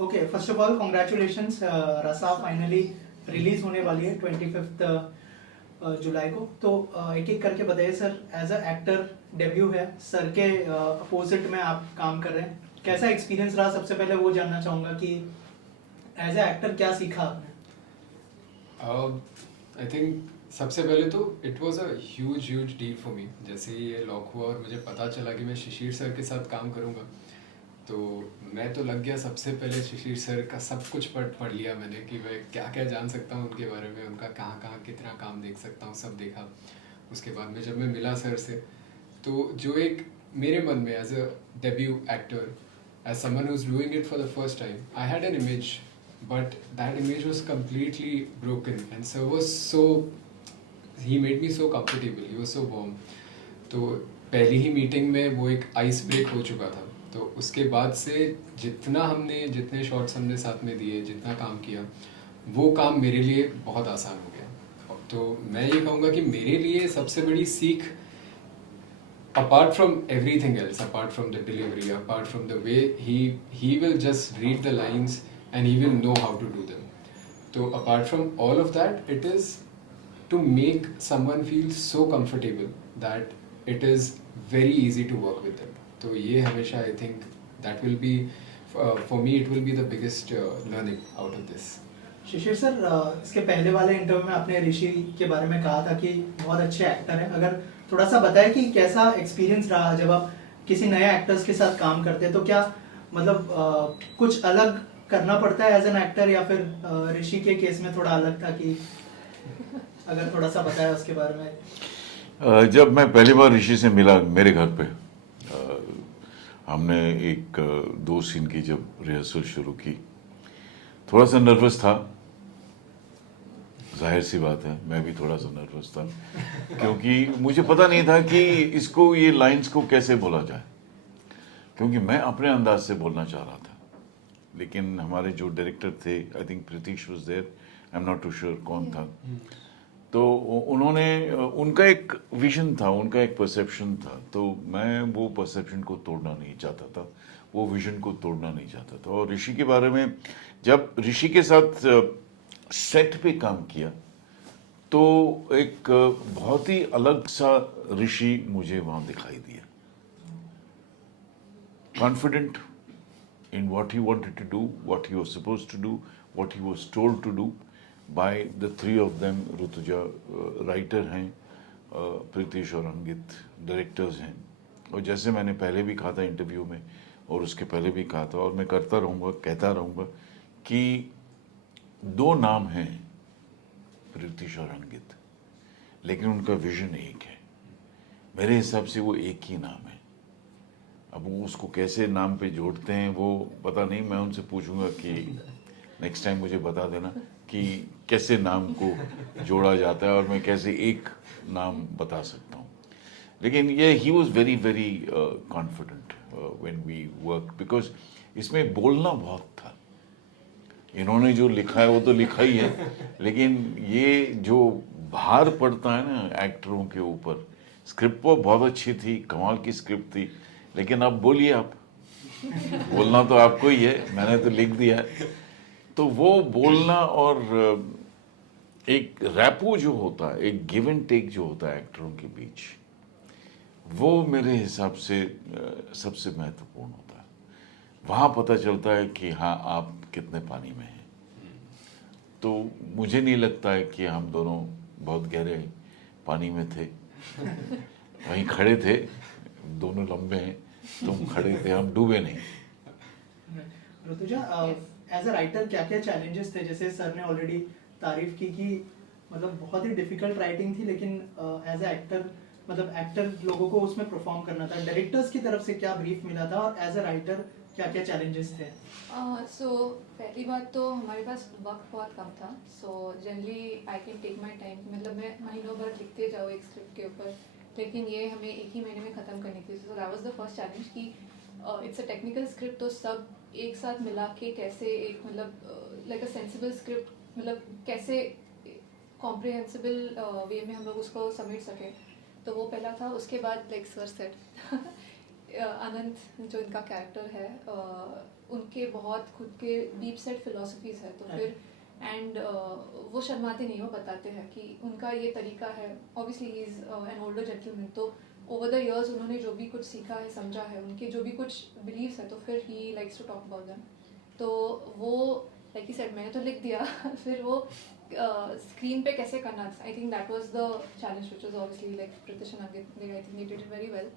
Okay, first of all congratulations, रसा finally release होने वाली है 25 जुलाई को। तो एक एक करके बताइए sir, as a actor debut है, सर के अपोजिट में आप काम कर रहे हैं, कैसा एक्सपीरियंस रहा? सबसे पहले वो जानना चाहूँगा कि एज अ एक्टर क्या सीखा आपने? आई थिंक सबसे पहले तो it was a huge deal for me. जैसे ही ये लॉक हुआ और मुझे पता चला कि मैं शिशिर सर के साथ काम करूँगा, तो मैं तो लग गया। सबसे पहले शिशिर सर का सब कुछ पढ़ लिया मैंने कि मैं क्या क्या जान सकता हूँ उनके बारे में, उनका कहाँ कहाँ कितना काम देख सकता हूँ, सब देखा। उसके बाद में जब मैं मिला सर से, तो जो एक मेरे मन में as a debut actor, as someone who is doing it for the first time, I had an image, but that image was completely broken, and so was so he made me so comfortable, he was so warm. तो पहली ही meeting में वो एक ice break हो चुका था। तो उसके बाद से जितने शॉट्स हमने साथ में दिए, जितना काम किया, वो काम मेरे लिए बहुत आसान हो गया। तो मैं ये कहूँगा कि मेरे लिए सबसे बड़ी सीख, apart from everything else, apart from the delivery, apart from the way he will just read the lines and he will know how to do them. So apart from all of that, it is to make someone feel so comfortable that it is very easy to work with them. तो ये हमेशा I think that will be for me, it will be the biggest learning out of this. Shishir sir, इसके पहले वाले interview में आपने ऋषि के बारे में कहा था कि बहुत अच्छे एक्टर हैं। अगर थोड़ा सा बताएं कि कैसा एक्सपीरियंस रहा जब आप किसी नए एक्टर्स के साथ काम करते हैं, तो क्या मतलब कुछ अलग करना पड़ता है एज एन एक्टर, या फिर ऋषि के केस में थोड़ा अलग था? कि अगर थोड़ा सा बताया उसके बारे में। जब मैं पहली बार ऋषि से मिला मेरे घर पे, हमने एक दो सीन की जब रिहर्सल शुरू की, थोड़ा सा नर्वस था। जाहिर सी बात है, मैं भी थोड़ा सा नर्वस था, क्योंकि मुझे पता नहीं था कि इसको, ये लाइंस को कैसे बोला जाए, क्योंकि मैं अपने अंदाज से बोलना चाह रहा था। लेकिन हमारे जो डायरेक्टर थे, I think Pritish was there, I am not too sure कौन था, तो उन्होंने, उनका एक विजन था, उनका एक परसेप्शन था, तो मैं वो परसेप्शन को तोड़ना नहीं चाहता था, वो विजन को तोड़ना नहीं चाहता था। और ऋषि के बारे में, जब ऋषि के साथ सेट पे काम किया, तो एक बहुत ही अलग सा ऋषि मुझे वहाँ दिखाई दिया। Confident in what he wanted to do, what he was supposed to do, what he was told to do by the three of them. Rutuja writer हैं, प्रीतिश और अंकित डायरेक्टर्स हैं। और जैसे मैंने पहले भी कहा था इंटरव्यू में, और उसके पहले भी कहा था, और मैं करता रहूँगा, कहता रहूँगा कि दो नाम हैं, प्रीतिश और अंकित, लेकिन उनका विजन एक है। मेरे हिसाब से वो एक ही नाम है। अब वो उसको कैसे नाम पे जोड़ते हैं वो पता नहीं, मैं उनसे पूछूंगा कि नेक्स्ट टाइम मुझे बता देना कि कैसे नाम को जोड़ा जाता है और मैं कैसे एक नाम बता सकता हूँ। लेकिन ये he was very very confident when we work, because इसमें बोलना बहुत था। इन्होंने जो लिखा है वो तो लिखा ही है, लेकिन ये जो भार पड़ता है ना एक्टरों के ऊपर, स्क्रिप्ट वो बहुत अच्छी थी, कमाल की स्क्रिप्ट थी, लेकिन अब बोलिए आप, बोलना तो आपको ही है, मैंने तो लिख दिया है। तो वो बोलना और एक रैपो जो होता है, एक गिव एंड टेक जो होता है एक्टरों के बीच, वो मेरे हिसाब से सबसे महत्वपूर्ण होता है। वहाँ पता चलता है कि हाँ आप कितने पानी में हैं। तो मुझे नहीं लगता है कि हम दोनों बहुत गहरे पानी में थे, वहीं खड़े थे, दोनों लंबे हैं, तुम खड़े थे, हम डूबे नहीं। ऋतुजा, एज अ राइटर क्या क्या चैलेंजेस थे? जैसे सर ने ऑलरेडी तारीफ की कि मतलब बहुत ही डिफिकल्ट राइटिंग थी, लेकिन एज अ एक्टर, मतलब एक्टर लोगों को उसमें परफॉर्म करना था। डायरेक्टर्स की तरफ से क्या ब्रीफ मिला था, और एज अ राइटर क्या क्या चैलेंजेस थे? सो पहली बात तो हमारे पास वक्त बहुत कम था। So generally I can take my time, मतलब मैं महीनों भर लिखते जाओ एक स्क्रिप्ट के ऊपर, लेकिन ये हमें एक ही महीने में ख़त्म करनी थी। So that was the first challenge कि इट्स अ टेक्निकल स्क्रिप्ट, तो सब एक साथ मिला के कैसे एक मतलब लाइक अ सेंसिबल स्क्रिप्ट, मतलब कैसे कॉम्प्रिहेंसिबल वे में हम लोग उसको सबमिट सकें। तो वो पहला था। उसके बाद लाइक सर सेट अनंत जो इनका कैरेक्टर है उनके बहुत खुद के डीप सेट फिलोसफीज है, तो फिर एंड वो शर्माते नहीं, वो बताते हैं कि उनका ये तरीका है। Obviously he is an older gentleman, तो ओवर द इयर्स उन्होंने जो भी कुछ सीखा है, समझा है, उनके जो भी कुछ बिलीव्स है, तो फिर he likes to talk about them. तो वो लाइक ही सेड, मैंने तो लिख दिया फिर वो स्क्रीन पे कैसे करना, I think that was the challenge which was obviously like Pritish and Ankit, I think they did it very well.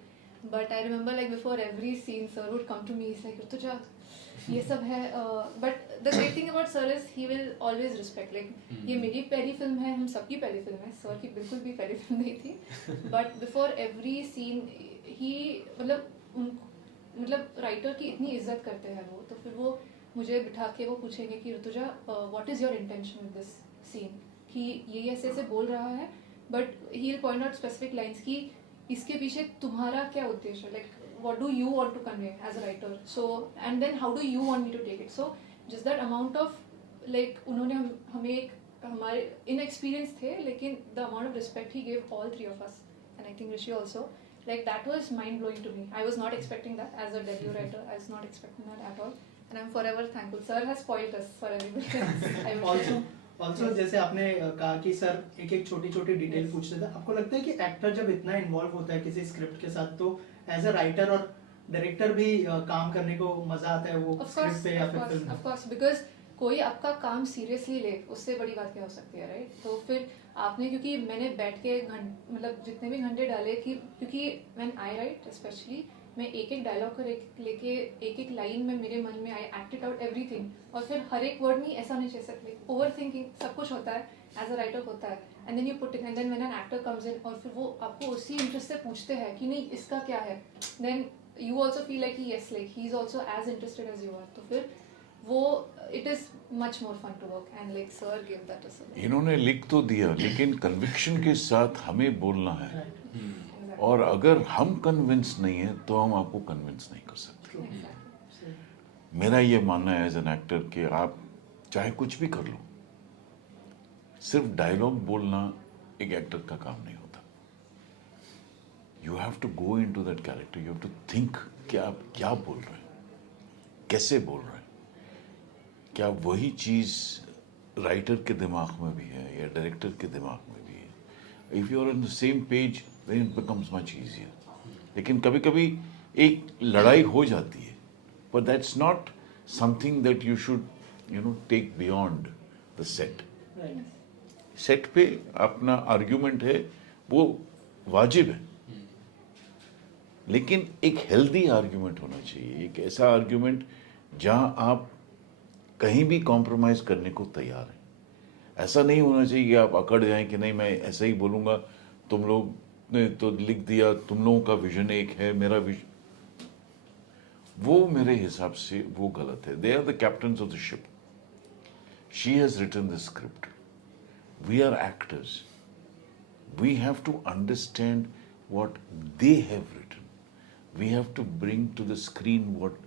But I remember like before every scene sir would come to me, is like तो जा ये सब है। But the great thing about sir is he will always respect, like ये मेरी पहली film है, हम सबकी पहली फिल्म है, सर की बिल्कुल भी पहली फिल्म नहीं थी। बट बिफोर एवरी सीन ही मतलब राइटर की इतनी इज्जत करते हैं वो, तो फिर वो मुझे बिठा के वो पूछेंगे कि Rituja what is your intention with this scene, कि ये ऐसे ऐसे बोल रहा है, but he will point out specific lines कि इसके पीछे तुम्हारा क्या उद्देश्य है, like what do you want to convey as a writer, so and then how do you want me to take it, so just that amount of like उन्होंने हमें एक हमारे inexperienced थे, लेकिन the amount of respect he gave all three of us, and I think Rishi also, like that was mind blowing to me. I was not expecting that as a debut writer, I was not expecting that at all, and I'm forever thankful. Sir has spoiled us for everybody else, I would say. Also जैसे आपने कहा कि sir एक एक छोटी छोटी detail पूछते थे, आपको लगता है कि एक्टर जब इतना इन्वॉल्व होता है किसी स्क्रिप्ट के साथ, तो एज अ राइटर और डायरेक्टर भी काम करने को मजा आता है वो स्क्रिप्ट पे या फिर फिल्म में? ऑफ कोर्स, बिकॉज कोई आपका काम सीरियसली ले, उससे बड़ी बात क्या हो सकती है, राइट? तो फिर आपने, क्योंकि मैंने बैठ के मतलब जितने भी घंटे डाले, कि क्योंकि व्हेन आई राइट स्पेशली, मैं एक एक डायलॉग को लेके एक एक लाइन में मेरे मन में आई एक्टेड आउट एवरीथिंग, और फिर हर एक वर्ड नहीं, ऐसा नहीं चल सकते, ओवर थिंकिंग सब कुछ होता है, एज अ राइटर होता है, and then you put it, and then when an actor comes in और फिर वो आपको उसी इंटरेस्ट से पूछते हैं कि नहीं इसका क्या है, then you also feel like yes, like he's also as interested as you are, तो फिर वो it is much more fun to work, and like sir gave that as well. इन्होंने लिख तो दिया, लेकिन कन्विक्शन के साथ हमें बोलना है, Exactly. और अगर हम कन्विंस नहीं है तो हम आपको कन्विंस नहीं कर सकते। Exactly. मेरा ये मानना है एज एन एक्टर कि आप चाहे कुछ भी कर लो, सिर्फ डायलॉग बोलना एक एक्टर का काम नहीं होता। You have to go into that character, you have to think कि आप क्या बोल रहे हैं, कैसे बोल रहे हैं, क्या वही चीज़ राइटर के दिमाग में भी है या डायरेक्टर के दिमाग में भी है। If you are on the same page then it becomes much easier. लेकिन कभी कभी एक लड़ाई हो जाती है, but that's not something that you should take beyond the set. Set पे अपना आर्ग्यूमेंट है, वो वाजिब है, लेकिन एक हेल्दी आर्ग्यूमेंट होना चाहिए, एक ऐसा आर्ग्यूमेंट जहां आप कहीं भी कॉम्प्रोमाइज करने को तैयार हैं। ऐसा नहीं होना चाहिए कि आप अकड़ जाएं कि नहीं मैं ऐसा ही बोलूँगा, तुम लोग ने तो लिख दिया, तुम लोगों का विजन एक है, मेरा विजन, वो मेरे हिसाब से वो गलत है। They are the captains of the ship, she has written the script, we are actors, we have to understand what they have written. We have to bring to the screen what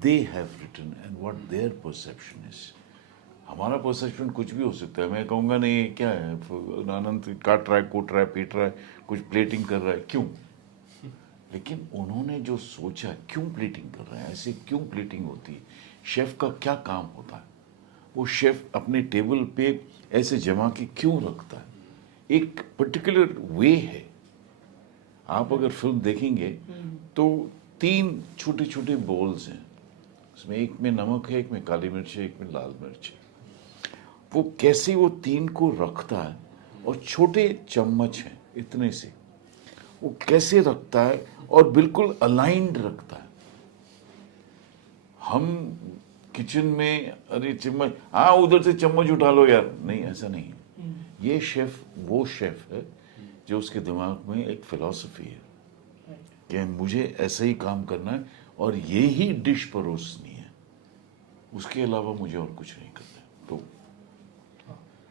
they have written and what their perception is. हमारा perception कुछ भी हो सकता है। मैं कहूँगा नहीं क्या है, आनंद काट रहा है, कोट रहा है, पीट रहा है, कुछ प्लेटिंग कर रहा है, क्यों? लेकिन उन्होंने जो सोचा, क्यों प्लेटिंग कर रहा है, ऐसे क्यों प्लेटिंग होती है, शेफ का क्या काम होता है, वो शेफ अपने टेबल पे ऐसे जमा के क्यों रखता है, एक पर्टिकुलर वे है। आप अगर फिल्म देखेंगे तो 3 छोटे छोटे बॉल्स हैं, उसमें एक में नमक है, एक में काली मिर्च है, एक में लाल मिर्च है। वो कैसे वो 3 को रखता है, और छोटे चम्मच हैं इतने से, वो कैसे रखता है और बिल्कुल अलाइंड रखता है। हम किचन में अरे चम्मच, हाँ उधर से चम्मच उठा लो यार, नहीं ऐसा नहीं है। ये शेफ वो शेफ है जो उसके दिमाग में एक फिलॉसफी है कि मुझे ऐसे ही काम करना है और ये ही डिश परोसनी है, उसके अलावा मुझे और कुछ नहीं करना है। तो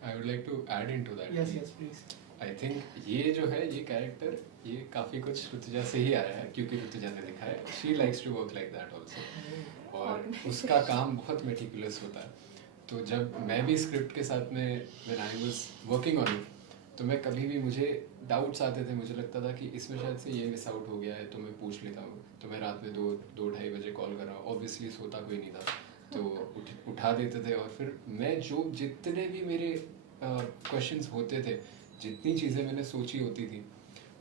I would like to add into that. Yes yes please. I think ये जो है, ये कैरेक्टर ये काफ़ी कुछ ऋतुजा से ही आया है, क्योंकि ऋतुजा ने लिखा है, she likes to work like that also, और उसका काम बहुत मेटिकुलस होता है। तो जब मैं भी स्क्रिप्ट के साथ में when I was working on it, तो मैं कभी भी मुझे डाउट्स आते थे, मुझे लगता था कि इसमें शायद से ये मिस आउट हो गया है, तो मैं पूछ लेता हूँ। तो मैं रात में 2-2:30 बजे कॉल कर रहा हूँ, ऑब्वियसली सोता कोई नहीं था, तो उठा देते थे। और फिर मैं जो जितने भी मेरे क्वेश्चंस होते थे, जितनी चीज़ें मैंने सोची होती थी,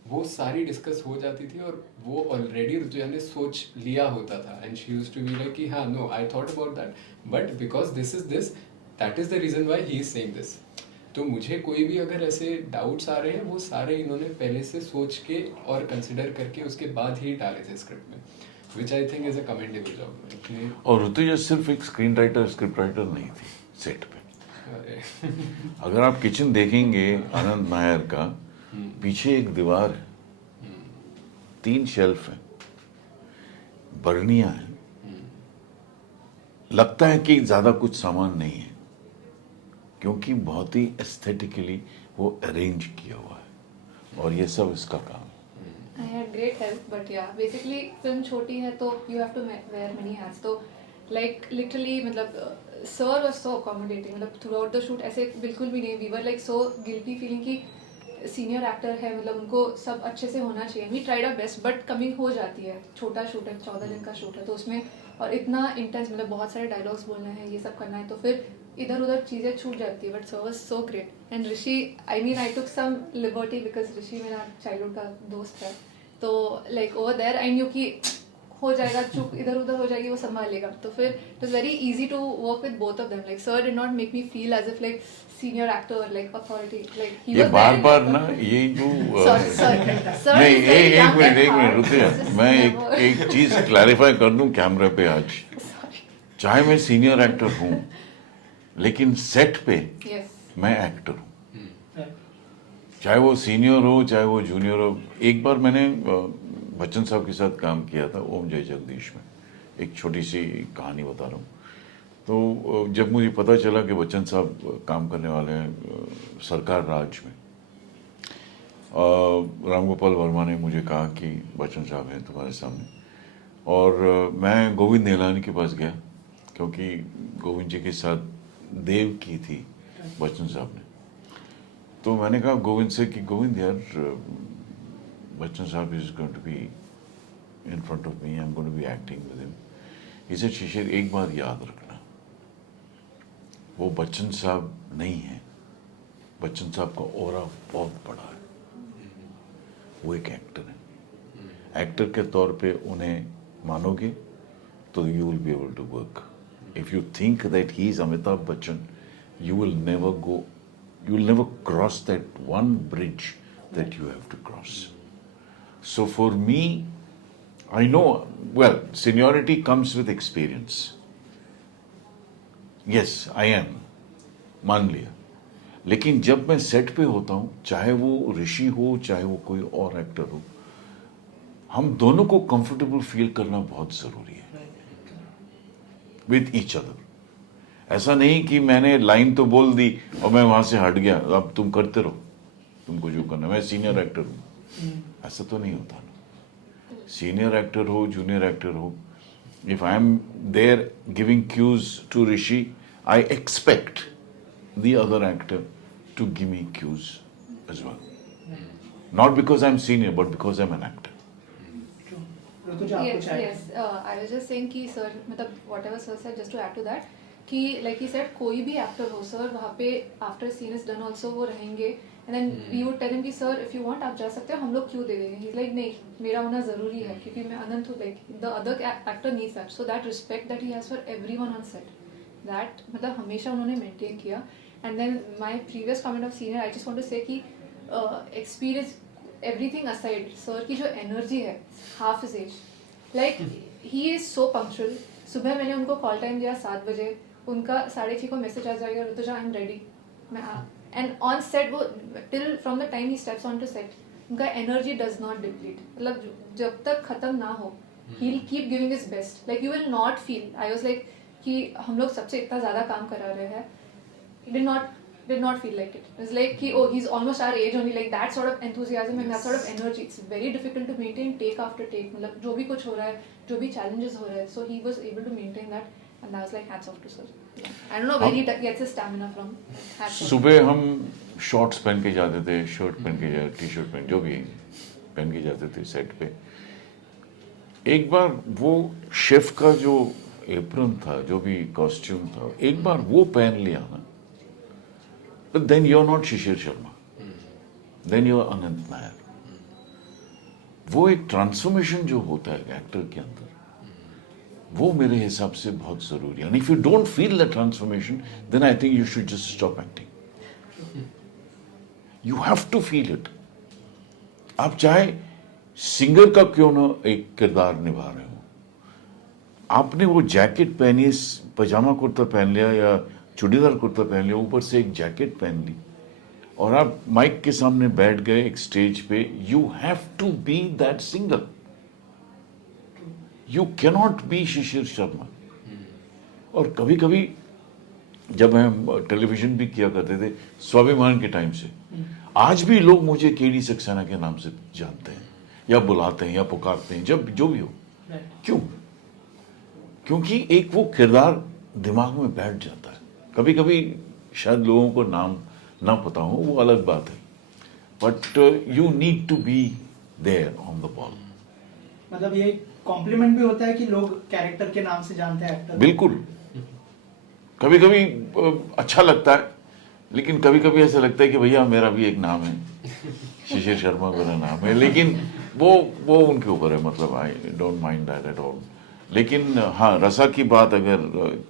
वो सारी डिस्कस हो जाती थी, और वो ऑलरेडी ऋतुजा ने सोच लिया होता था। And she used to be like कि हाँ, no, I thought about that, but because this is this, that is the reason why he is saying this. तो मुझे कोई भी अगर ऐसे डाउट्स आ रहे हैं, वो सारे इन्होंने पहले से सोच के और कंसिडर करके उसके बाद ही डाले थे स्क्रिप्ट में, which I think is a commendable job. और ऋतुजा सिर्फ एक स्क्रीन राइटर स्क्रिप्ट राइटर नहीं थी सेट पे। अगर आप किचन देखेंगे आनंद नायर का, पीछे एक दीवार है, 3 शेल्फ है, बर्नियां हैं, लगता है कि ज्यादा कुछ सामान नहीं है, क्योंकि बहुत ही एस्थेटिकली वो अरेंज किया हुआ है, और ये सब इसका काम है। I had great help, but yeah, basically film छोटी है तो you have to wear many hats. तो like literally मतलब sir was so accommodating, मतलब throughout the shoot ऐसे बिल्कुल भी नहीं, we were like so guilty feeling कि सीनियर एक्टर है, मतलब उनको सब अच्छे से होना चाहिए। We tried our best, but कमी हो जाती है, छोटा शूट है, 14 दिन का शूट है, तो उसमें और इतना इंटेंस, मतलब बहुत सारे डायलॉग्स बोलना है, ये सब करना है, तो फिर इधर उधर चीज़ें छूट जाती है। But sir was so great, and Rishi, I mean I took some liberty because Rishi मेरा चाइल्डहुड का दोस्त है, तो like over there I knew कि हो जाएगा, चुप इधर उधर हो जाएगी, वो संभालेगा। तो फिर it was very easy to work with both of them. Like sir did not make me feel as if like senior actor, like authority, like he ये वाज बार बार ना ये जो सर नहीं, एक मिनट रुकिए, मैं एक चीज क्लैरिफाई कर दूं कैमरे पे आज। चाहे मैं सीनियर एक्टर हूं, लेकिन सेट पे यस, मैं एक्टर हूं, चाहे वो सीनियर हो चाहे वो जूनियर हो। एक बार मैंने बच्चन साहब के साथ काम किया था ओम जय जगदीश में, एक छोटी सी कहानी बता रहा हूँ। तो जब मुझे पता चला कि बच्चन साहब काम करने वाले हैं सरकार राज में, राम गोपाल वर्मा ने मुझे कहा कि बच्चन साहब हैं तुम्हारे सामने, और मैं गोविंद निहलानी के पास गया, क्योंकि गोविंद जी के साथ देव की थी बच्चन साहब ने। तो मैंने कहा गोविंद से कि गोविंद यार, बच्चन साहब is going to be in front of me, I am going to be acting with him. He said Shishir, एक बात याद रखना, वो बच्चन साहब नहीं है, बच्चन साहब का ऑरा बहुत बड़ा है, वो एक एक्टर है, एक्टर के तौर पे उन्हें मानोगे तो you will be able to work. If you think that he is Amitabh Bachchan, you will never go, you will never cross that one bridge that you have to cross. So for me, I know, well, seniority comes with experience. Yes, I am, मान लिया, लेकिन जब मैं set पे होता हूँ, चाहे वो ऋषि हो चाहे वो कोई और एक्टर हो, हम दोनों को कंफर्टेबल फील करना बहुत जरूरी है विद ईच अदर। ऐसा नहीं कि मैंने लाइन तो बोल दी और मैं वहां से हट गया, अब तुम करते रहो, तुमको जो करना, मैं सीनियर एक्टर हूँ, ऐसा तो नहीं होता ना। सीनियर एक्टर हो जूनियर एक्टर हो, if I am there giving cues to Rishi, I expect the other actor to give me cues as well, not because I am senior but because I am an actor. Rutuja, आप कुछ add? yes, I was just saying कि sir, मतलब whatever sir said, just to add to that, कि like he said, कोई भी actor हो sir, वहाँ पे after scene is done also वो रहेंगे, and then we would tell him कि सर इफ यू वांट आप जा सकते हो, हम लोग क्यों दे देंगे। ही इज लाइक नहीं, मेरा होना जरूरी है, क्योंकि मैं अनंत हूँ, like the other actor needs that, so that respect that he has for everyone on set, that मतलब हमेशा उन्होंने मेंटेन किया। And then my previous comment of senior, I just want to say कि एक्सपीरियंस एवरीथिंग असाइड, सर की जो energy है, half his age, like he is so punctual. सुबह मैंने उनको कॉल टाइम दिया 7 बजे, उनका 6:30 को मैसेज आ जाएगा, ऋतुजा आई एम रेडी, मैं एंड ऑन सेट वो till from the time he steps on to set, उनका एनर्जी डज नॉट डिप्लीट, मतलब जब तक खत्म ना हो, he will keep giving his best, like you will not feel, I was like कि हम लोग सबसे इतना ज़्यादा काम करा रहे हैं, did not feel like it. It's like कि oh he's almost our age only, like that sort of enthusiasm and that sort of energy, it's very difficult to maintain take after take, मतलब जो भी कुछ हो रहा है, जो भी challenges हो रहे हैं, so he was able to maintain that, and I was like hats off to sir. I don't know where he gets his stamina from. Hats off. सुबह हम शॉर्ट्स पहन के जाते थे, शर्ट पहन के जाते, टी शर्ट पहन, जो भी पहन के जाते थे सेट पे। एक बार वो शेफ का जो एप्रन था, जो भी कॉस्ट्यूम था, एक बार वो पहन लिया ना, but then you're not Shishir Sharma, then you're अनंत नायर। वो एक ट्रांसफॉर्मेशन जो होता है एक्टर के अंदर, वो मेरे हिसाब से बहुत जरूरी है। And if you don't feel the transformation, then I think you should just stop acting. You have to feel it. आप चाहे सिंगर का क्यों ना एक किरदार निभा रहे हो, आपने वो जैकेट पहनी, पजामा कुर्ता पहन लिया या चूड़ीदार कुर्ता पहन लिया, ऊपर से एक जैकेट पहन ली, और आप माइक के सामने बैठ गए एक स्टेज पे, you have to be that singer. You cannot be Shishir Sharma. और कभी कभी जब हम टेलीविजन भी किया करते थे स्वाभिमान के टाइम से, आज भी लोग मुझे केडी सक्सेना के नाम से जानते हैं या बुलाते हैं या पुकारते हैं, जब जो भी हो। क्यों? क्योंकि एक वो किरदार दिमाग में बैठ जाता है। कभी कभी शायद लोगों को नाम ना पता हो, वो अलग बात है, but you need to be there on the ball. मतलब ये कॉम्प्लीमेंट भी होता है कि लोग कैरेक्टर के नाम से जानते हैं एक्टर। बिल्कुल। कभी कभी अच्छा लगता है, लेकिन कभी कभी ऐसा लगता है कि भैया मेरा भी एक नाम है, शिशिर शर्मा मेरा नाम है, लेकिन वो उनके ऊपर है, मतलब I don't mind that at all. लेकिन हाँ, रसा की बात अगर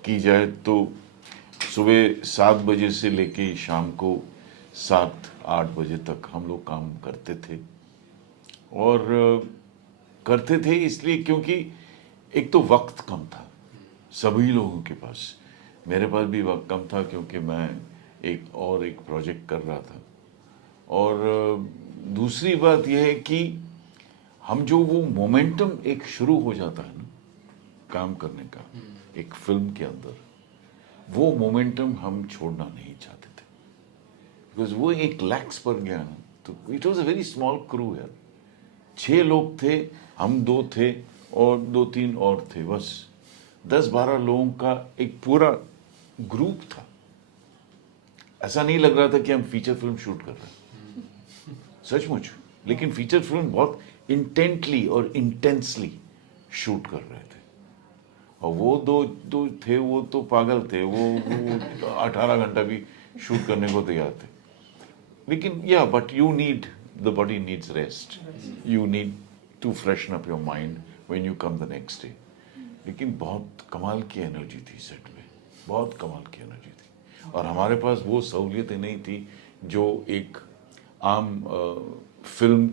की जाए तो सुबह 7 बजे से लेके शाम को 7-8 बजे तक हम लोग काम करते थे। और करते थे इसलिए क्योंकि एक तो वक्त कम था सभी लोगों के पास, मेरे पास भी वक्त कम था क्योंकि मैं एक प्रोजेक्ट कर रहा था। और दूसरी बात यह है कि हम जो वो मोमेंटम एक शुरू हो जाता है ना काम करने का एक फिल्म के अंदर, वो मोमेंटम हम छोड़ना नहीं चाहते थे, बिकॉज वो एक लैक्स पर गया ना, तो it was a very small crew यार। 6 लोग थे, हम 2 थे और 2-3 और थे, बस 10-12 लोगों का एक पूरा ग्रुप था। ऐसा नहीं लग रहा था कि हम फीचर फिल्म शूट कर रहे हैं, सचमुच। लेकिन फीचर फिल्म बहुत इंटेंटली और इंटेंसली शूट कर रहे थे। और वो दो थे, वो तो पागल थे, वो 18 घंटा भी शूट करने को तैयार थे। लेकिन या but you need, the body needs rest, you need to freshen up your mind when you come the next day. लेकिन बहुत कमाल की एनर्जी थी सेट पे, बहुत कमाल की एनर्जी थी। और हमारे पास वो सहूलियतें नहीं थी जो एक आम फिल्म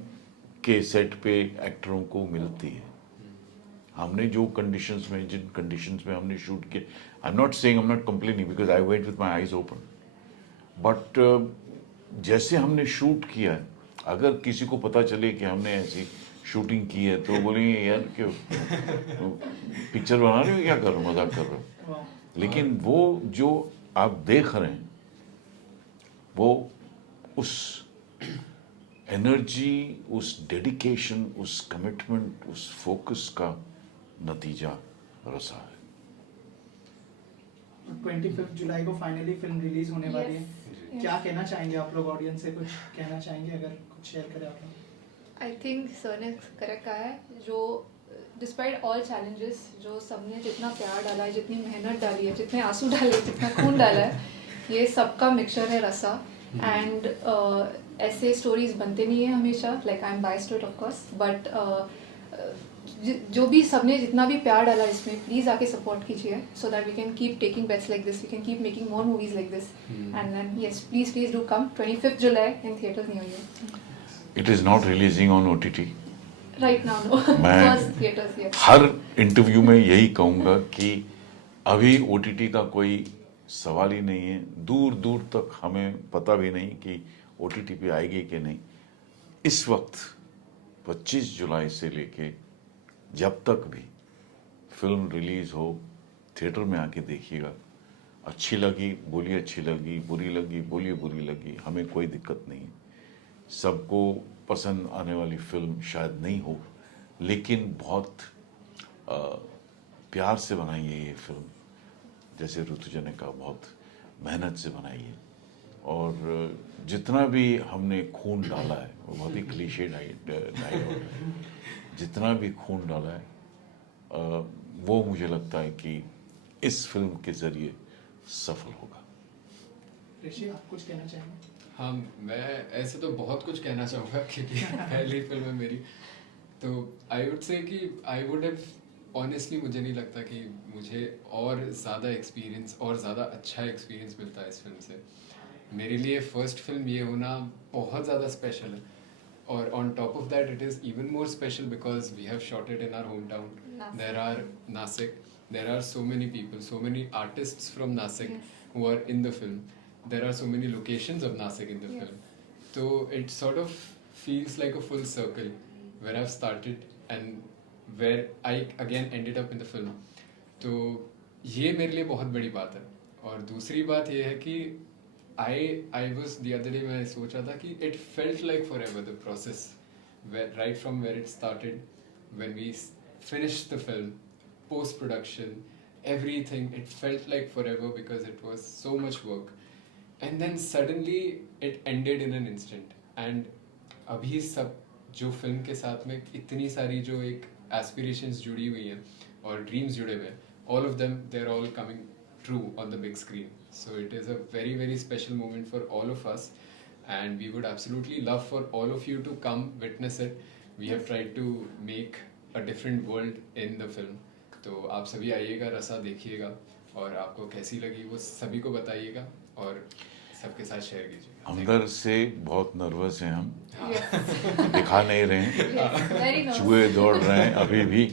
के सेट पे एक्टरों को मिलती है। हमने जो कंडीशंस में, जिन कंडीशंस में हमने शूट किया, आई am not saying, I am not complaining because I went with my eyes open, but जैसे हमने शूट किया है, अगर किसी को पता चले कि हमने ऐसी शूटिंग की है तो बोलेंगे यार क्यों पिक्चर बना रहे हो, क्या कर रहे हो, मजाक कर रहे हो। लेकिन वो जो आप देख रहे हैं, वो उस एनर्जी, उस डेडिकेशन, उस कमिटमेंट, उस फोकस का नतीजा रसा है। 25 जुलाई को फाइनली फिल्म रिलीज होने वाली है। Yes. क्या कहना चाहेंगे आप लोग ऑडियंस से, कुछ कहना चाहेंगे अगर कुछ शेयर करें आप लोग? आई थिंक सर ने करेक्ट कहा है, जो डिस्पाइट ऑल चैलेंजेस, जो सबने जितना प्यार डाला है, जितनी मेहनत डाली है, जितने आंसू डाले, जितना खून डाला है, ये सबका मिक्सचर है रसा। एंड ऐसे स्टोरीज बनते नहीं है हमेशा, like I am biased to it of course, but जो भी सबने जितना भी प्यार डाला इसमें, प्लीज आके सपोर्ट कीजिए, so that we can keep taking bets like this, we can keep making more movies like this, and then yes please do come 25 July in theatres near you. It is not releasing on OTT। Right now no, मैं first theatres, yes. हर interview में यही कहूंगा कि अभी OTT का कोई सवाल ही नहीं है। दूर दूर तक हमें पता भी नहीं कि OTT पे आएगी कि नहीं। इस वक्त 25 जुलाई से लेके जब तक भी फिल्म रिलीज हो, थिएटर में आके देखिएगा। अच्छी लगी बोलिए अच्छी लगी, बुरी लगी बोलिए बुरी लगी, हमें कोई दिक्कत नहीं। सबको पसंद आने वाली फिल्म शायद नहीं हो, लेकिन बहुत प्यार से बनाई है ये फिल्म। जैसे ऋतुजा ने कहा बहुत मेहनत से बनाई है, और जितना भी हमने खून डाला है, वो बहुत ही क्लीशे डायलॉग है, जितना भी खून डाला है वो मुझे लगता है कि इस फिल्म के ज़रिए सफल होगा। ऋषि, आप कुछ कहना चाहेंगे? हाँ, मैं ऐसे तो बहुत कुछ कहना चाहूँगा क्योंकि पहली फिल्म है मेरी, तो आई वुड से कि आई वुड हैव ऑनेस्टली, मुझे नहीं लगता कि मुझे और ज़्यादा एक्सपीरियंस और ज़्यादा अच्छा एक्सपीरियंस मिलता है इस फिल्म से। मेरे लिए फर्स्ट फिल्म ये होना बहुत ज़्यादा स्पेशल है, और on top of that it is even more special because we have shot it in our home town. Nasik. There are Nasik, there are so many people, so many artists from Nasik Yes. who are in the film. There are so many locations of Nasik in the Yes. film. So it sort of feels like a full circle where I've started and where I again ended up in the film. तो ये मेरे लिए बहुत बड़ी बात है। और दूसरी बात ये है कि I was the other day, मैं सोच रहा था कि it felt like forever, the process, right from where it started, when we finished the film, post-production, everything, it felt like forever because it was so much work. And then suddenly it ended in an instant. And अभी सब जो film के साथ में इतनी सारी जो एक aspirations जुड़ी हुई हैं और dreams जुड़े हुए हैं, all of them, they're all coming true on the big screen. So it is a very, very special moment for all of us. And we would absolutely love for all of you to come witness it. We have tried to make a different world in the film. तो आप सभी आइएगा, रसा देखिएगा, और आपको कैसी लगी वो सभी को बताइएगा और सबके साथ शेयर कीजिएगा। अंदर से बहुत नर्वस हैं हम, Yes. दिखा नहीं रहे हैं, Yes. Very nervous. चूहे दौड़ रहे हैं अभी भी,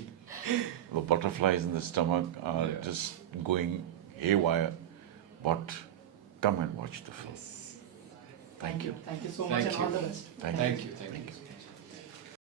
the butterflies in the stomach are Yeah. just going haywire, but come and watch the film. Thank you. Thank you so much Thank and all you. the best. Thank you. Thank you.